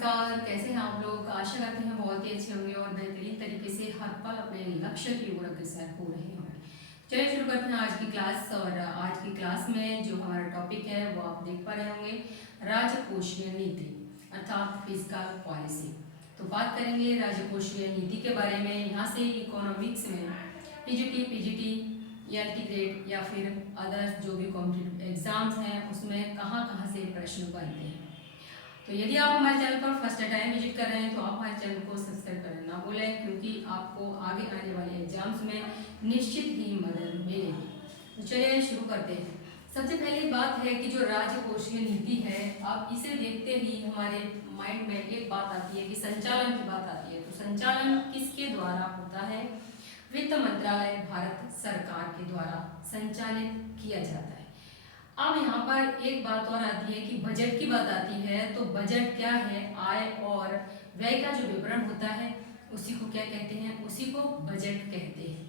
नमस्कार। कैसे हैं आप लोग? आशा करते हैं बहुत ही अच्छे होंगे और बेहतरीन तरीके से हर पल अपने लक्ष्य की ओर अग्रसर हो रहे होंगे। चलिए शुरू करते हैं आज की क्लास। और आज की क्लास में जो हमारा टॉपिक है वो आप देख पा रहे होंगे, राजकोषीय नीति अर्थात फिस्कल पॉलिसी। तो बात करेंगे राजकोषीय नीति के बारे में। यहाँ से इकोनॉमिक्स में पीजीटी, एलटी ग्रेड या फिर अदर्स जो भी कॉम्पिटिटिव एग्जाम्स हैं उसमें कहाँ कहाँ से प्रश्न बनते हैं। तो यदि आप हमारे चैनल पर फर्स्ट टाइम विजिट कर रहे हैं तो आप हमारे चैनल को सब्सक्राइब करना ना भूलें, क्योंकि आपको आगे आने वाले एग्जाम्स में निश्चित ही मदद मिलेगी। तो चलिए शुरू करते हैं। सबसे पहली बात है कि जो राजकोषीय नीति है, आप इसे देखते ही हमारे माइंड में एक बात आती है कि संचालन की बात आती है। तो संचालन किसके द्वारा होता है? वित्त मंत्रालय भारत सरकार के द्वारा संचालित किया जाता है। अब यहाँ पर एक बात और आती है कि बजट की बात आती है। तो बजट क्या है? आय और व्यय का जो विवरण होता है उसी को क्या कहते हैं? उसी को बजट कहते हैं।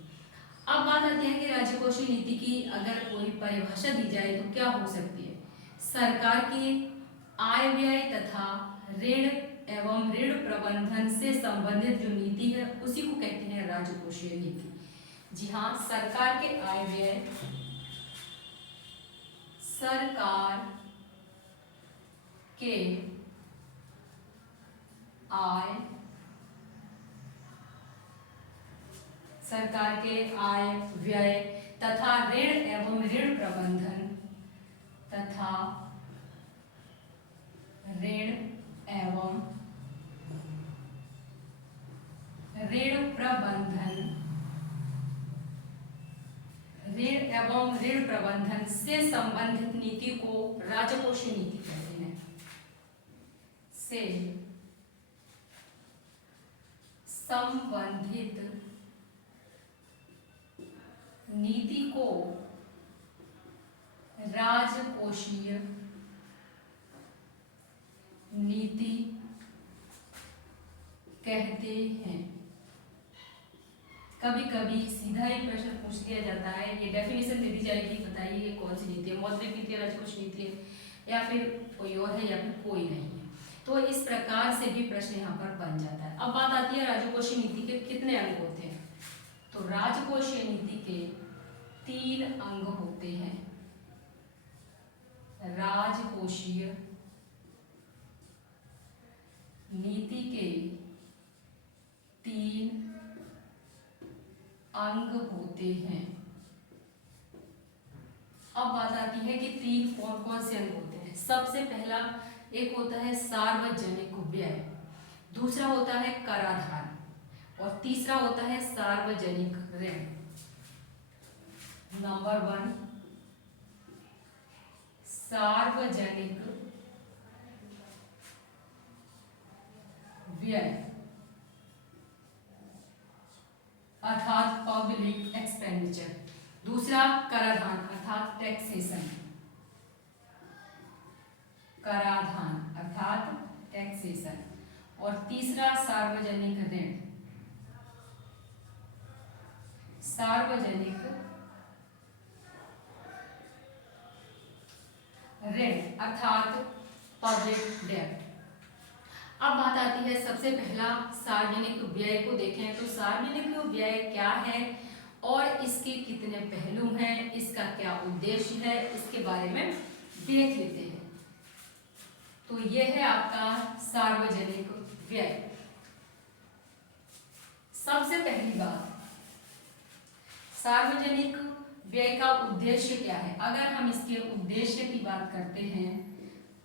अब बात आती है कि राजकोषीय नीति की अगर कोई परिभाषा दी जाए तो क्या हो सकती है? सरकार की आय व्यय तथा ऋण एवं ऋण प्रबंधन से संबंधित जो नीति है उसी को कहते हैं राजकोषीय नीति। जी हाँ, सरकार के आय व्यय, सरकार के आय, सरकार के आय व्यय तथा ऋण एवं ऋण प्रबंधन तथा ऋण एवं ऋण प्रबंधन, ऋण एवं ऋण प्रबंधन से संबंधित नीति को राजकोषीय नीति कहते हैं। से संबंधित नीति को राजकोषीय नीति कहते हैं। कभी कभी सीधा ही प्रश्न पूछ दिया जाता है, ये डेफिनेशन दे दी जाएगी, बताइए कौन सी नीति है, मौद्रिक नीति है, राजकोषीय नीति है या फिर कोई और है या फिर कोई नहीं है। तो इस प्रकार से भी प्रश्न यहाँ पर बन जाता है। अब बात आती है राजकोषीय नीति के कितने अंग होते हैं। तो राजकोषीय नीति के 3 अंग होते हैं। राजकोषीय नीति के 3 अंग होते हैं। अब बात आती है कि 3 कौन कौन से अंग होते हैं। सबसे पहला एक होता है सार्वजनिक व्यय, दूसरा होता है कराधान और तीसरा होता है सार्वजनिक ऋण। नंबर 1 सार्वजनिक व्यय अर्थात पब्लिक एक्सपेंडिचर, दूसरा कराधान अर्थात टैक्सेशन, कराधान अर्थात टैक्सेशन, और तीसरा सार्वजनिक ऋण, सार्वजनिक ऋण अर्थात पब्लिक डेब्ट। अब बात आती है सबसे पहला सार्वजनिक व्यय को देखें। तो सार्वजनिक व्यय क्या है और इसके कितने पहलू हैं, इसका क्या उद्देश्य है, इसके बारे में देख लेते हैं। तो यह है आपका सार्वजनिक व्यय। सबसे पहली बात, सार्वजनिक व्यय का उद्देश्य क्या है। अगर हम इसके उद्देश्य की बात करते हैं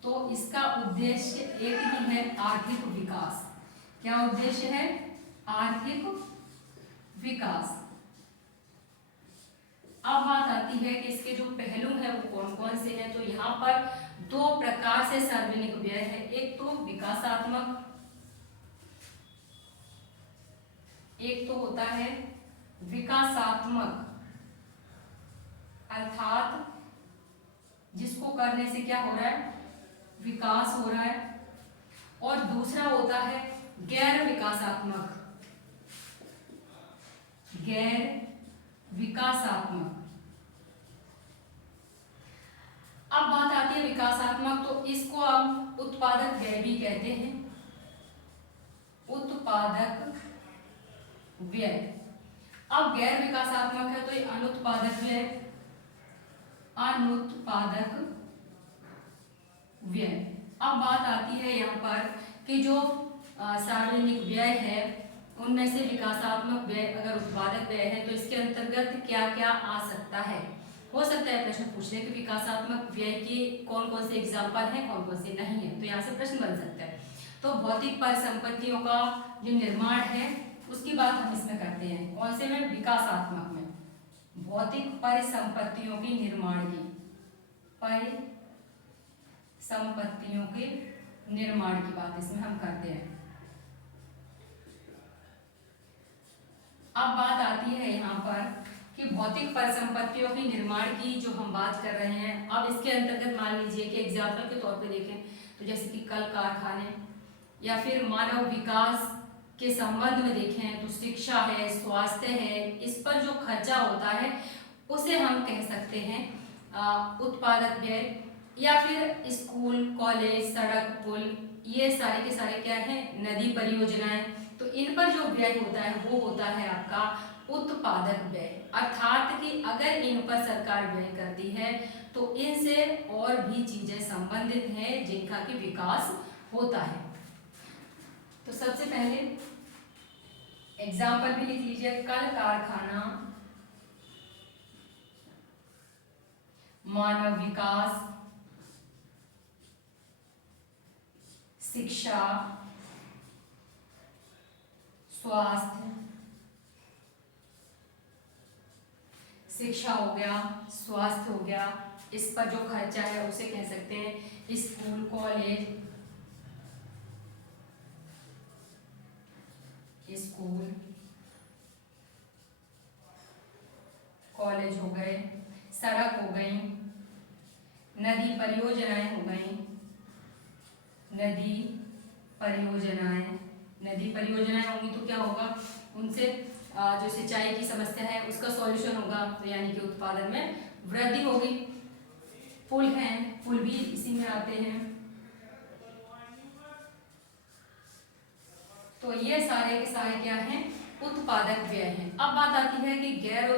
तो इसका उद्देश्य एक ही है, आर्थिक विकास। क्या उद्देश्य है? आर्थिक विकास। अब बात आती है कि इसके जो पहलू हैं वो कौन कौन से हैं। तो यहाँ पर 2 प्रकार से सार्वजनिक व्यय है। एक तो विकासात्मक, एक तो होता है विकासात्मक अर्थात जिसको करने से क्या हो रहा है? विकास हो रहा है। और दूसरा होता है गैर विकासात्मक, गैर विकासात्मक। अब बात आती है विकासात्मक, तो इसको हम उत्पादक व्यय भी कहते हैं। अनुत्पादक व्यय। अब गैर विकासात्मक है तो ये अनुत्पादक व्यय, अनुत्पादक व्यय। अब बात आती है यहाँ पर कि जो सार्वजनिक व्यय है उनमें से विकासात्मक व्यय अगर उत्पादक व्यय है तो इसके अंतर्गत क्या क्या आ सकता है। हो सकता है प्रश्न पूछ ले कि विकासात्मक व्यय के कौन कौन से एग्जाम्पल हैं, कौन कौन से नहीं है, तो यहाँ से प्रश्न बन सकता है। तो भौतिक परिसंपत्तियों का जो निर्माण है उसकी बात हम इसमें करते हैं। कौन से में? विकासात्मक में। भौतिक परिसंपत्तियों के निर्माण की, परिसंपत्तियों के निर्माण की बात इसमें हम करते हैं। अब बात आती है यहाँ पर कि भौतिक परिसंपत्तियों के निर्माण की जो हम बात कर रहे हैं, अब इसके अंतर्गत मान लीजिए कि एग्जाम्पल के तौर पे देखें तो जैसे कि कल कारखाने या फिर मानव विकास के संबंध में देखें तो शिक्षा है, स्वास्थ्य है, इस पर जो खर्चा होता है उसे हम कह सकते हैं उत्पादक व्यय। या फिर स्कूल, कॉलेज, सड़क, पुल, ये सारे के सारे क्या है? नदी परियोजनाएं, तो इन पर जो व्यय होता है वो होता है आपका उत्पादक व्यय। अर्थात कि अगर इन पर सरकार व्यय करती है तो इनसे और भी चीजें संबंधित हैं जिनका कि विकास होता है। तो सबसे पहले एग्जाम्पल भी लिख लीजिए, कल कारखाना, मानव विकास, शिक्षा, स्वास्थ्य, शिक्षा हो गया, स्वास्थ्य हो गया, इस पर जो खर्चा है उसे कह सकते हैं स्कूल, कॉलेज, स्कूल, कॉलेज हो गए, सड़क हो गई, नदी परियोजनाएं हो गई, नदी परियोजनाएं, नदी परियोजनाएं होंगी तो क्या होगा? उनसे जो सिंचाई की समस्या है उसका सॉल्यूशन होगा, तो यानी कि उत्पादन में वृद्धि होगी। पुल हैं, पुल भी इसी में आते हैं। तो ये सारे के सारे क्या हैं? उत्पादक व्यय हैं। अब बात आती है कि गैर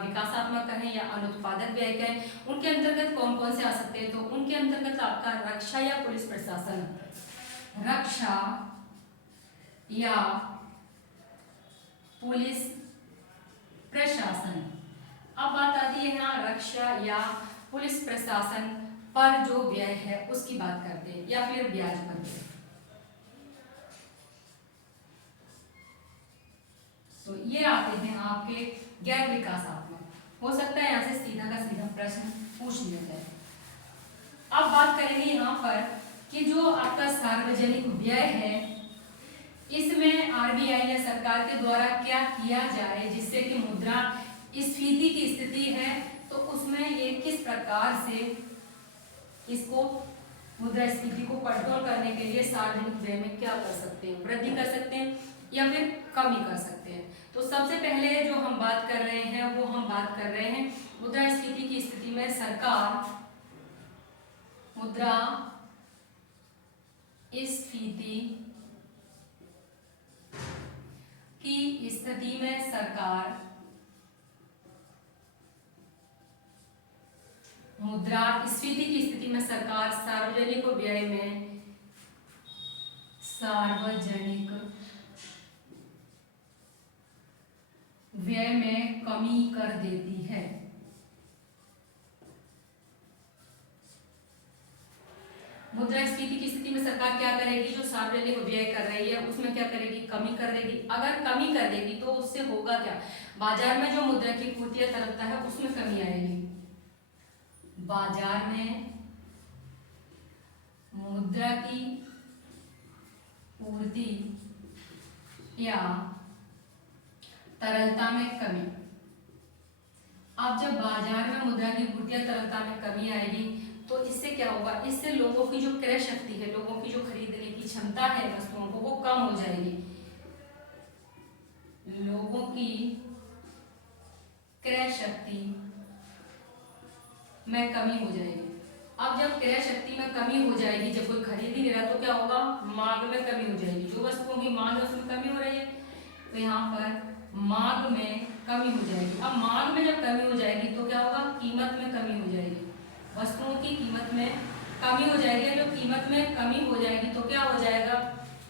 विकासात्मक कहें या अनुत्पादक व्यय कहें, उनके अंतर्गत कौन कौन से आ सकते हैं? तो उनके अंतर्गत आपका रक्षा या पुलिस प्रशासन, रक्षा या पुलिस प्रशासन। अब बात आती है यहाँ रक्षा या पुलिस प्रशासन पर जो व्यय है उसकी बात करते हैं, या फिर ब्याज पर व्यय। तो ये आते हैं आपके गैर विकासात्मक। हो सकता है यहाँ से सीधा का सीधा प्रश्न पूछ लिया जाए। अब बात करेंगे यहाँ पर कि जो आपका सार्वजनिक व्यय है इसमें आरबीआई या सरकार के द्वारा क्या किया जाए जिससे कि मुद्रा स्फीति की स्थिति है तो उसमें ये किस प्रकार से इसको मुद्रास्फीति को कंट्रोल करने के लिए सार्वजनिक व्यय में क्या कर सकते हैं? वृद्धि कर सकते हैं या फिर कमी कर सकते हैं। तो सबसे पहले जो हम बात कर रहे हैं वो हम बात कर रहे हैं मुद्रास्फीति की स्थिति में सरकार मुद्रा स्फीति की स्थिति में सरकार मुद्रास्फीति की स्थिति में सरकार सार्वजनिक व्यय में कमी कर देती है। मुद्रास्फीति की स्थिति में सरकार क्या करेगी? जो सार्वजनिक व्यय कर रही है उसमें क्या करेगी? कमी कर देगी। अगर कमी कर देगी तो उससे होगा क्या? बाजार में जो मुद्रा की पूर्ति या तरलता है उसमें कमी आएगी। बाजार में मुद्रा की पूर्ति या तरलता में कमी। अब जब बाजार में मुद्रा की पूर्ति या तरलता में कमी आएगी तो इससे क्या होगा? इससे लोगों की जो क्रय शक्ति है, लोगों की जो खरीदने की क्षमता है वस्तुओं को, वो कम हो जाएगी। लोगों की क्रय शक्ति में कमी हो जाएगी। अब जब क्रय शक्ति में कमी हो जाएगी, जब कोई खरीद ही नहीं रहा तो क्या होगा, मांग में कमी हो जाएगी। जो वस्तुओं की मांग है उसमें कमी हो रही है, तो यहाँ पर मांग में कमी हो जाएगी। अब मांग में जब कमी हो जाएगी तो क्या होगा, कीमत में कमी हो जाएगी, वस्तुओं की कीमत में कमी हो जाएगी। जब कीमत में कमी हो जाएगी तो क्या हो जाएगा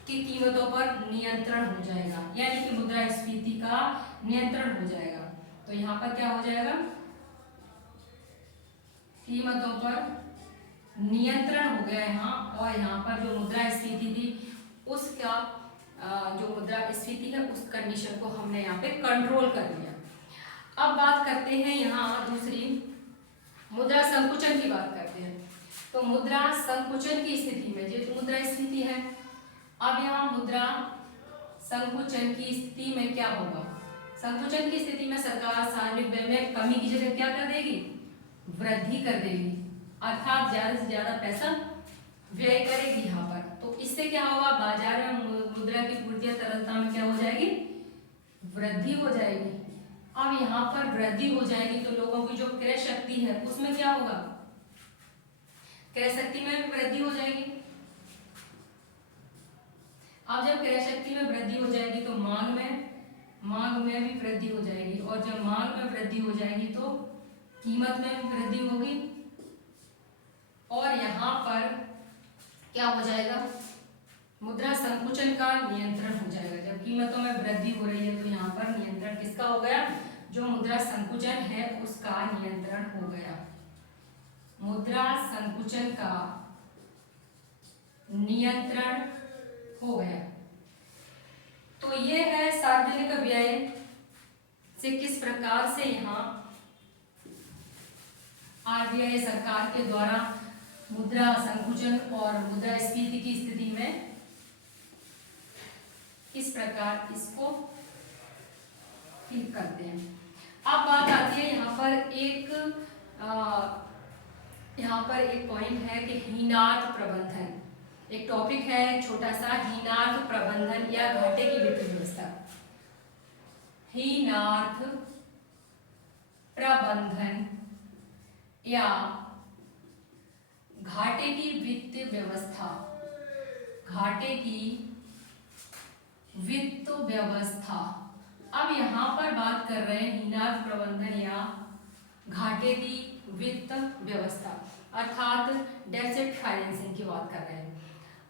कि कीमतों पर नियंत्रण हो जाएगा, यानी कि मुद्रास्फीति का नियंत्रण हो जाएगा। तो यहाँ पर क्या हो जाएगा, कीमतों पर नियंत्रण हो गया यहाँ, और यहाँ पर जो मुद्रास्फीति थी उसका जो मुद्रास्फीति है उस कंडीशन को हमने यहाँ पे कंट्रोल कर लिया। अब बात करते हैं यहाँ दूसरी मुद्रा संकुचन की बात करते हैं। तो मुद्रा संकुचन की स्थिति में जो मुद्रास्फीति है, अब यहाँ मुद्रा संकुचन की स्थिति में क्या होगा, संकुचन की स्थिति में सरकार सार्वजनिक व्यय में कमी की जगह क्या कर देगी, वृद्धि कर देगी, अर्थात ज्यादा से ज्यादा पैसा व्यय करेगी यहाँ पर। तो इससे क्या होगा, बाजार में मुद्रा की पूर्ति तरलता में क्या हो जाएगी, वृद्धि हो जाएगी। अब यहाँ पर वृद्धि हो जाएगी तो लोगों की जो क्रय शक्ति है उसमें क्या होगा, क्रय शक्ति में भी वृद्धि हो जाएगी। अब जब क्रय शक्ति में वृद्धि हो जाएगी तो मांग में भी वृद्धि हो जाएगी, और जब मांग में वृद्धि हो जाएगी तो कीमत में भी वृद्धि होगी, और यहाँ पर क्या हो जाएगा, मुद्रा संकुचन का नियंत्रण हो जाएगा। जब कीमतों में वृद्धि हो रही है तो यहाँ पर नियंत्रण किसका हो गया, जो मुद्रा संकुचन है उसका नियंत्रण हो गया। मुद्रा संकुचन का नियंत्रण हो गया। तो ये है सार्वजनिक व्यय से किस प्रकार से यहाँ आरबीआई सरकार के द्वारा मुद्रा संकुचन और मुद्रास्फीति की स्थिति में किस प्रकार इसको ठीक करते हैं। अब बात आती है यहाँ पर एक पॉइंट है कि हीनार्थ प्रबंधन, एक टॉपिक है छोटा सा, हीनार्थ प्रबंधन या घाटे की वित्तीय व्यवस्था। हीनार्थ प्रबंधन या घाटे की वित्त व्यवस्था, घाटे की वित्त व्यवस्था। अब यहाँ पर बात कर रहे हैं हीनार्थ प्रबंधन या घाटे की वित्त व्यवस्था, अर्थात डेफिसिट फाइनेंसिंग की बात कर रहे हैं।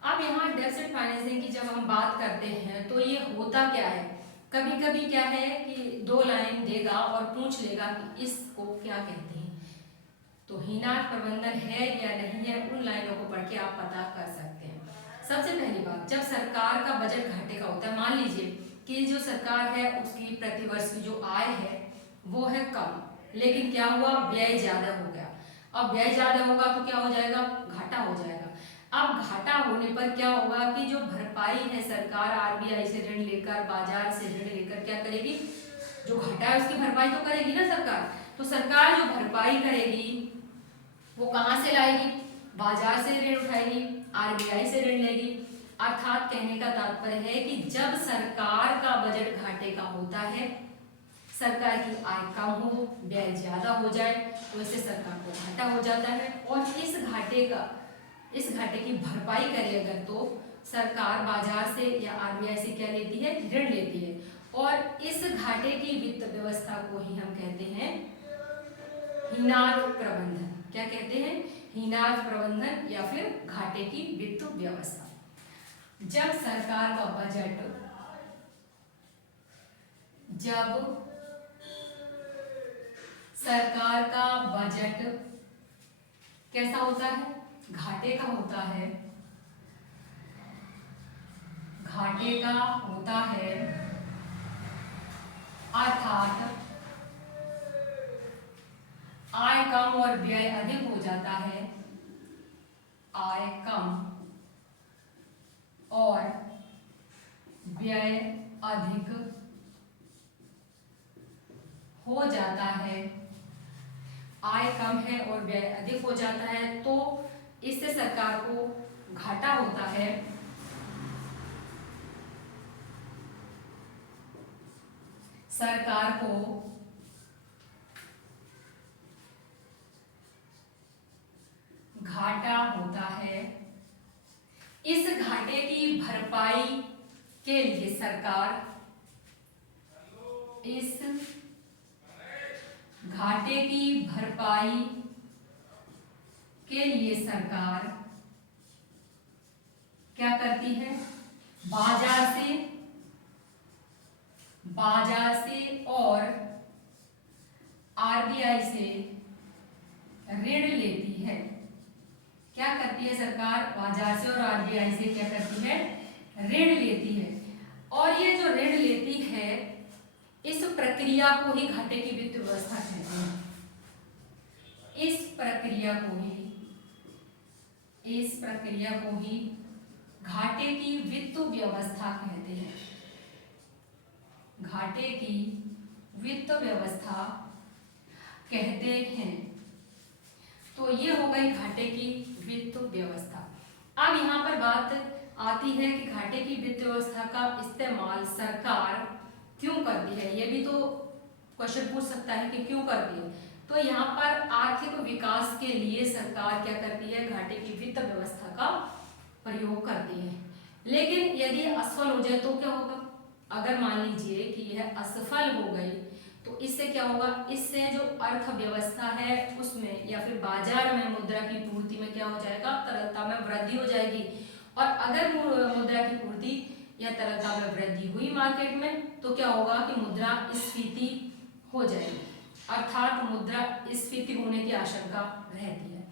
अब यहाँ डेफिसिट फाइनेंसिंग की जब हम बात करते हैं तो ये होता क्या है, कभी कभी क्या है कि दो लाइन देगा और पूछ लेगा कि इसको क्या कहते हैं। तो हीनार्थ प्रबंधन है या नहीं है, उन लाइनों को पढ़ के आप पता कर सकते हैं। सबसे पहली बात, जब सरकार का बजट घाटे का होता है, मान लीजिए कि जो सरकार है उसकी प्रतिवर्ष की जो आय है वो है कम, लेकिन क्या हुआ, व्यय ज्यादा हो गया। अब व्यय ज्यादा होगा तो क्या हो जाएगा, घाटा हो जाएगा। अब घाटा होने पर क्या होगा कि जो भरपाई है सरकार आरबीआई से ऋण लेकर, बाजार से ऋण लेकर क्या करेगी, जो घाटा है उसकी भरपाई तो करेगी ना सरकार। तो सरकार जो भरपाई करेगी वो कहाँ से लाएगी, बाजार से ऋण उठाएगी, आरबीआई से ऋण लेगी। अर्थात कहने का तात्पर्य है कि जब सरकार का बजट घाटे का होता है, सरकार की आय कम हो, व्यय ज्यादा हो जाए, तो इससे सरकार को घाटा हो जाता है। और इस घाटे की भरपाई करे अगर तो सरकार बाजार से या आरबीआई से क्या लेती है, ऋण लेती है। और इस घाटे की वित्त व्यवस्था को ही हम कहते हैं हीनार्थ प्रबंधन। क्या कहते हैं, हीनार्थ प्रबंधन या फिर घाटे की वित्त व्यवस्था। जब सरकार का बजट कैसा होता है, घाटे का होता है, अर्थात आय कम और व्यय अधिक हो जाता है, आय कम और व्यय अधिक हो जाता है, आय कम है और व्यय अधिक हो जाता है, तो इससे सरकार को घाटा होता है। सरकार को घाटा होता है, इस घाटे की भरपाई के लिए सरकार, इस घाटे की भरपाई के लिए सरकार क्या करती है, बाजार से और आरबीआई से ऋण लेती है। क्या करती है सरकार, बाजार से और आरबीआई से क्या करती है, ऋण लेती है। और ये जो ऋण लेती है, इस प्रक्रिया को ही घाटे की वित्त व्यवस्था कहते हैं। इस प्रक्रिया को ही घाटे की वित्त व्यवस्था कहते हैं। घाटे की वित्त व्यवस्था कहते हैं। तो ये हो गई घाटे की वित्त व्यवस्था। अब यहाँ पर बात आती है कि घाटे की वित्त व्यवस्था का इस्तेमाल सरकार क्यों करती है। ये भी तो क्वेश्चन पूछ सकता है कि क्यों करती है। तो यहाँ पर आर्थिक विकास के लिए सरकार क्या करती है, घाटे की वित्त व्यवस्था का प्रयोग करती है। लेकिन यदि असफल हो जाए तो क्या होगा, अगर मान लीजिए कि यह असफल हो गई तो इससे क्या होगा, इससे जो अर्थव्यवस्था है उसमें या फिर बाजार में मुद्रा की पूर्ति में क्या हो जाएगा, तरलता में वृद्धि हो जाएगी। और अगर मुद्रा की पूर्ति या तरलता में वृद्धि हुई मार्केट में तो क्या होगा कि मुद्रा स्फीति हो जाएगी, अर्थात मुद्रा स्फीति होने की आशंका रहती है।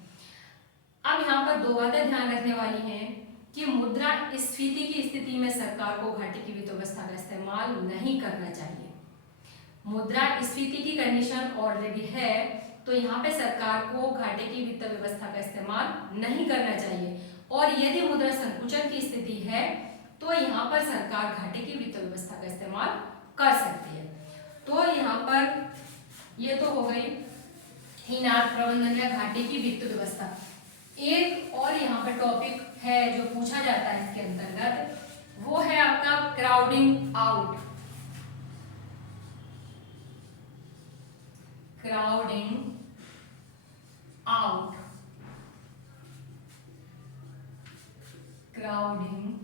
अब यहाँ पर दो बातें ध्यान रखने वाली हैं कि मुद्रा स्फीति की स्थिति में सरकार को घाटे की वित्त व्यवस्था का इस्तेमाल नहीं करना चाहिए। मुद्रा स्फीति की कंडीशन ऑलरेडी है तो यहाँ पे सरकार को घाटे की वित्त व्यवस्था का इस्तेमाल नहीं करना चाहिए। और यदि मुद्रा संकुचन की स्थिति है तो यहाँ पर सरकार घाटे की वित्त व्यवस्था का इस्तेमाल कर सकती है। तो यहाँ पर ये तो हो गई हीनार प्रबंधन या घाटे की वित्त व्यवस्था। एक और यहाँ पर टॉपिक है जो पूछा जाता है इसके अंतर्गत, वो है आपका crowding out. Crowding out, crowding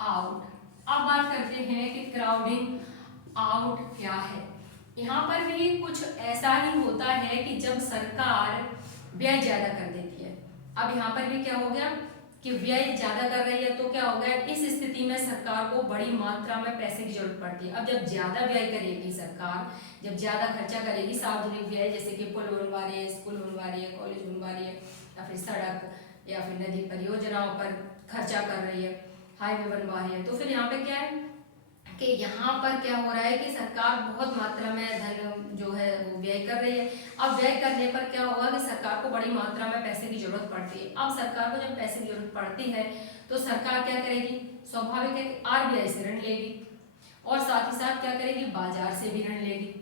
out. अब बात करते हैं कि क्राउडिंग आउट क्या है। यहाँ पर भी कुछ ऐसा ही होता है कि जब सरकार व्यय ज्यादा कर देती है। अब यहाँ पर भी क्या हो गया कि व्यय ज्यादा कर रही है तो क्या हो गया, इस स्थिति में सरकार को बड़ी मात्रा में पैसे की जरूरत पड़ती है। अब जब ज्यादा व्यय करेगी सरकार, जब ज्यादा खर्चा करेगी सार्वजनिक व्यय, जैसे कि पुल बनवा रही है, स्कूल बनवा रही है, कॉलेज बनवा रही है, या फिर सड़क या फिर नदी परियोजनाओं पर खर्चा कर रही है, हाईवे बनवा रही है, तो फिर यहाँ पे क्या है कि यहाँ पर क्या हो रहा है कि सरकार बहुत मात्रा में धन जो है वो व्यय कर रही है। अब व्यय करने पर क्या होगा कि सरकार को बड़ी मात्रा में पैसे की जरूरत पड़ती है। अब सरकार को जब पैसे की जरूरत पड़ती है तो सरकार क्या करेगी, स्वाभाविक है कि आरबीआई से ऋण लेगी और साथ ही साथ क्या करेगी, बाजार से भी ऋण लेगी।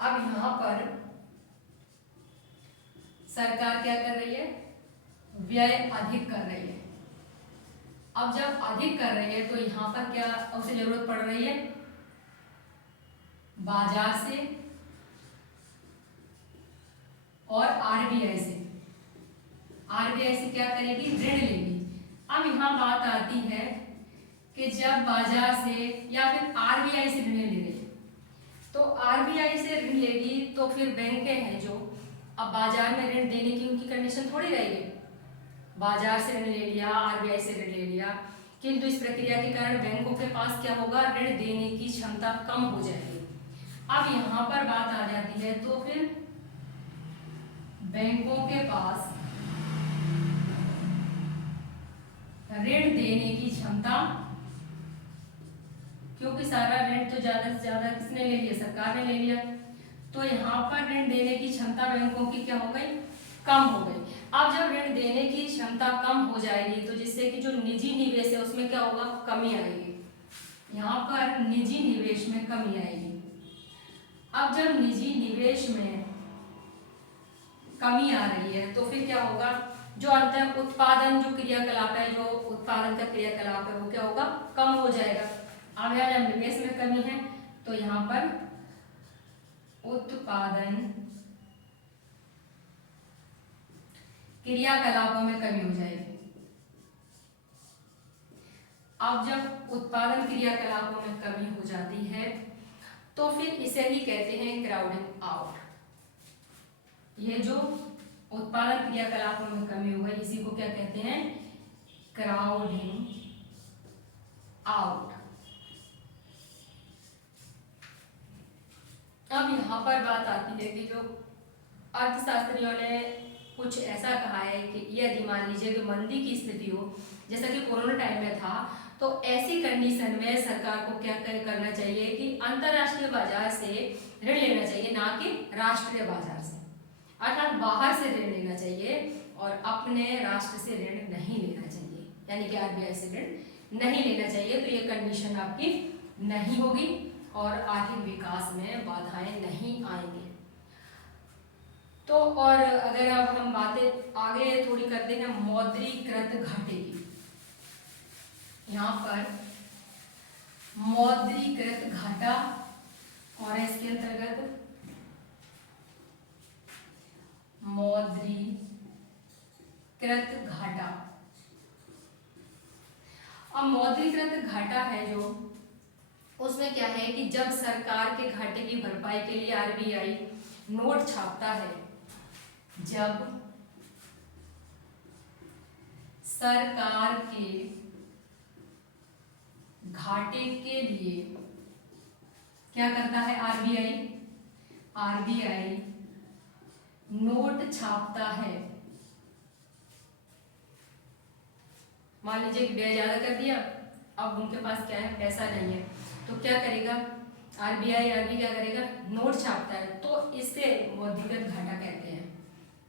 अब यहाँ पर सरकार क्या कर रही है, व्यय अधिक कर रही है। अब जब अधिक कर रही है तो यहाँ पर क्या उसे जरूरत पड़ रही है, बाजार से और आरबीआई से। आरबीआई से क्या करेगी, ऋण लेगी। अब यहाँ बात आती है कि जब बाजार से या फिर आरबीआई से ऋण ले रही है तो आरबीआई से ऋण लेगी तो फिर बैंकें हैं जो अब बाजार में ऋण देने की उनकी कंडीशन थोड़ी रहेगी। बाजार से ऋण ले लिया, आरबीआई से ऋण ले लिया, किंतु इस प्रक्रिया के कारण बैंकों के पास क्या होगा, ऋण देने की क्षमता कम हो जाएगी। अब यहाँ पर बात आ जाती है तो फिर बैंकों के पास ऋण देने की क्षमता, क्योंकि सारा ऋण तो ज्यादा से ज्यादा किसने ले लिया, सरकार ने ले लिया, तो यहाँ पर ऋण देने की क्षमता बैंकों की क्या हो गई, कम हो गई। अब जब ऋण देने की क्षमता कम हो जाएगी तो जिससे कि जो निजी निवेश है उसमें क्या होगा, कमी आएगी। यहाँ पर निजी निवेश में कमी आएगी। अब जब निजी निवेश में कमी आ रही है तो फिर क्या होगा, जो अंतर उत्पादन जो क्रियाकलाप है, जो उत्पादन का क्रियाकलाप है वो क्या होगा, कम हो जाएगा। अब यहाँ जब निवेश में कमी है तो यहाँ पर उत्पादन क्रियाकलापों में कमी हो जाएगी। अब जब उत्पादन क्रियाकलापों में कमी हो जाती है तो फिर इसे ही कहते हैं क्राउडिंग आउट। ये जो उत्पादन क्रियाकलापों में कमी हो गई इसी को क्या कहते हैं, क्राउडिंग आउट। अब यहाँ पर बात आती है कि जो अर्थशास्त्रियों ने कुछ ऐसा कहा है कि यदि मान लीजिए कि मंदी की स्थिति हो, जैसा कि कोरोना टाइम में था, तो ऐसी कंडीशन में सरकार को क्या करना चाहिए कि अंतरराष्ट्रीय बाजार से ऋण लेना चाहिए, ना कि राष्ट्रीय बाजार से, अर्थात बाहर से ऋण लेना चाहिए और अपने राष्ट्र से ऋण नहीं लेना चाहिए, यानी कि आरबीआई से ऋण नहीं लेना चाहिए। तो ये कंडीशन आपकी नहीं होगी और आर्थिक विकास में बाधाएं नहीं आएंगी। तो और अगर अब हम बातें आगे थोड़ी करते हैं मौद्रीकृत घाटे की, यहाँ पर मौद्रीकृत घाटा और इसके अंतर्गत मौद्रीकृत घाटा। अब मौद्रीकृत घाटा है जो, उसमें क्या है कि जब सरकार के घाटे की भरपाई के लिए आरबीआई नोट छापता है, जब सरकार के घाटे के लिए क्या करता है आरबीआई, आरबीआई नोट छापता है। मान लीजिए कि ब्याज ज्यादा कर दिया, अब उनके पास क्या है, पैसा नहीं है, तो क्या करेगा आरबीआई क्या करेगा, नोट छापता है, तो इससे मौद्रीकृत घाटा कहते हैं।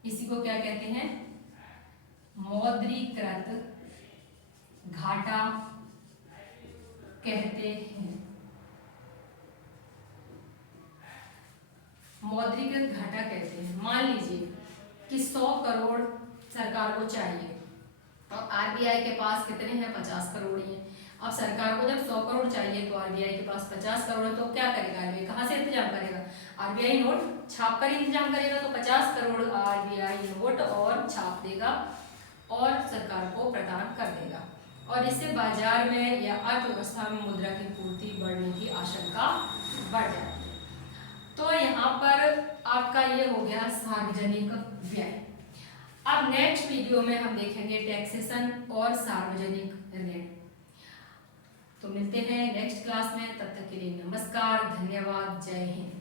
इसी को क्या कहते हैं, मौद्रीकृत घाटा कहते हैं। मौद्रीकृत घाटा कहते हैं। मान लीजिए कि 100 करोड़ सरकार को चाहिए और आरबीआई के पास कितने हैं, 50 करोड़ ही हैं। अब सरकार को जब 100 करोड़ चाहिए तो आरबीआई के पास 50 करोड़ है, तो क्या करेगा आरबीआई, कहाँ से इंतजाम करेगा, आरबीआई नोट छाप कर इंतजाम करेगा। तो 50 करोड़ आरबीआई नोट और छाप देगा और सरकार को प्रदान कर देगा, और इससे बाजार में या अर्थव्यवस्था में मुद्रा की पूर्ति बढ़ने की आशंका बढ़ जाती है। तो यहाँ पर आपका ये हो गया सार्वजनिक व्यय। अब नेक्स्ट वीडियो में हम देखेंगे टैक्सेशन और सार्वजनिक ऋण। तो मिलते हैं नेक्स्ट क्लास में, तब तक के लिए नमस्कार, धन्यवाद, जय हिंद।